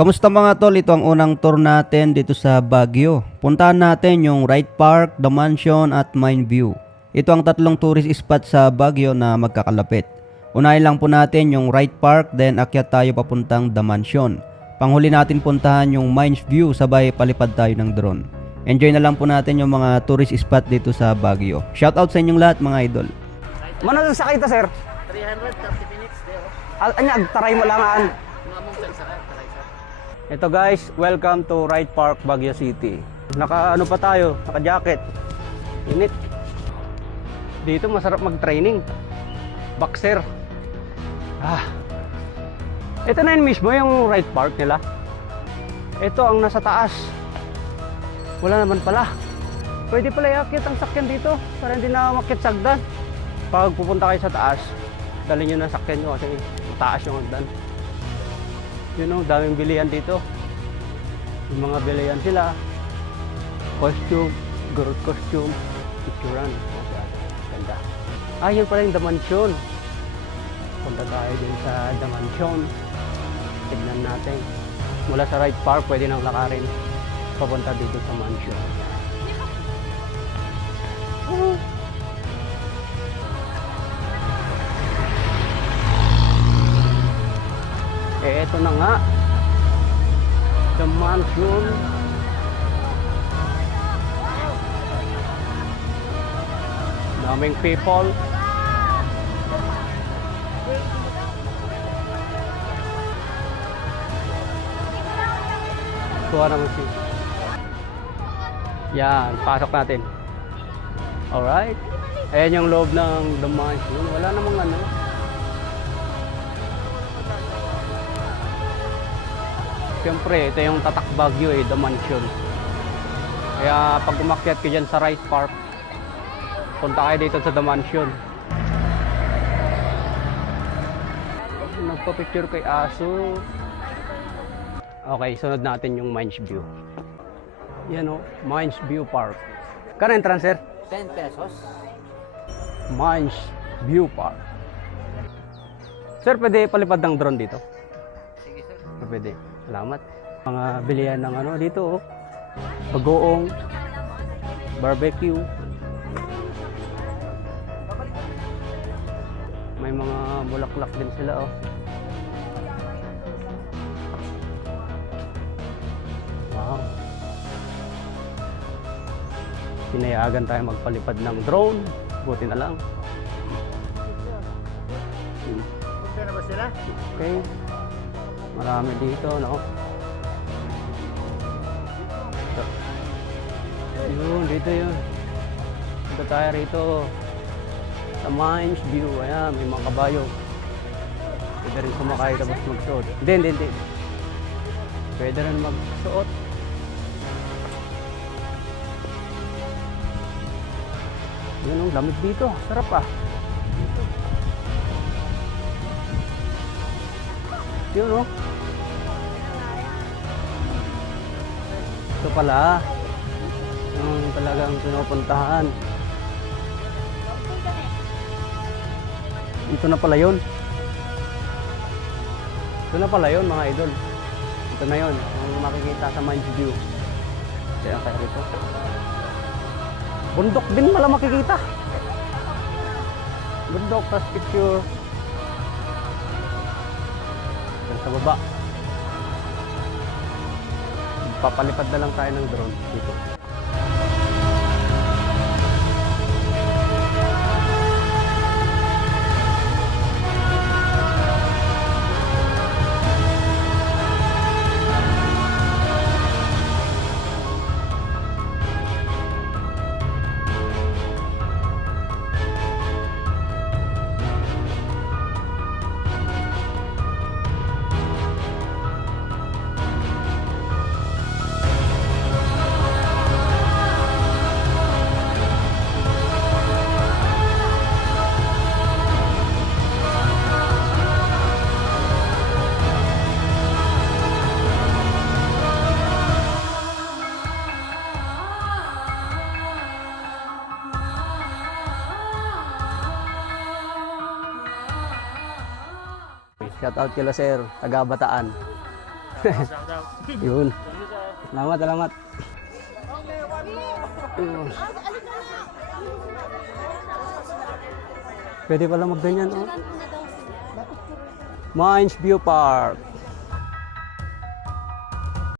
Kamusta mga tol? Ito ang unang tour natin dito sa Baguio. Puntahan natin yung Wright Park, The Mansion at Mine View. Ito ang tatlong tourist spot sa Baguio na magkakalapit. Unahin lang po natin yung Wright Park, then akyat tayo papuntang The Mansion. Panghuli natin puntahan yung Mine View, sabay palipad tayo ng drone. Enjoy na lang po natin yung mga tourist spot dito sa Baguio. Shoutout sa inyong lahat mga idol. Mano sa sakay ta, sir? 330 minutes there. Anya, taray mo langan. Mamong sa taray sir. Ito guys, welcome to Wright Park, Baguio City. Naka ano pa tayo, naka jacket. Init. Dito masarap mag-training. Boxer. Ito na yun mismo yung Wright Park nila. Ito ang nasa taas. Wala naman pala. Pwede pala iakit ang sakyan dito para hindi na makit sagdan. Pag pupunta kayo sa taas, dali nyo na sakyan nyo kasi taas yung hagdan. Yun o, daming bilihan dito. Yung mga bilihan sila. Costume, girl costume, picturean. Ganda. Yun pala yung The Mansion. Punta tayo din sa The Mansion. Tignan natin. Mula sa Wright Park, pwede nang lakarin. Papunta dito sa Mansion. Eto na nga. The Mansion. Daming people. Kuha naman siya. Yan, pasok natin. Alright. Ayan yung loob ng The Mansion. Wala namang ano. Siyempre, ito yung tatak Baguio The Mansion. Kaya pag umakyat ka dyan sa Wright Park, punta kayo dito sa The Mansion. Nagpa-picture kay aso. Okay, sunod natin yung Mines View. Yan o, Mines View Park. Kano entrance, sir? 10 pesos. Mines View Park. Sir, pwede palipad ng drone dito? Sige sir. Pwede. Salamat. Mga bilihan ng ano dito, oh. Bagoong, barbecue. May mga bulaklak din sila, oh. Wow. Pinayagan tayo magpalipad ng drone. Buti na lang. Punta na ba sila? Okay. Marami dito, no? Yun, dito yun. Punta tayo rito. Sa Mines View. Ayan, may mga kabayo. Pwede rin kumakay tapos magsuot. Hindi. Pwede rin magsuot. Yun, ang lamig dito. Sarap ah. Yun, oh. Ito pala. Yung talagang pinupuntahan. Ito na pala yun. Ito na pala yun, mga idol. Ito na yun. Yung makikita sa Mines View. Kaya kayo rito. Bundok din pala makikita. Bundok, tas picture. Sa baba. Papalipad na lang tayo ng drone dito. Shout out kila sir, taga Bataan. Yun. Salamat, salamat. Yun. Pwede pala magganyan, oh. Mines View Park.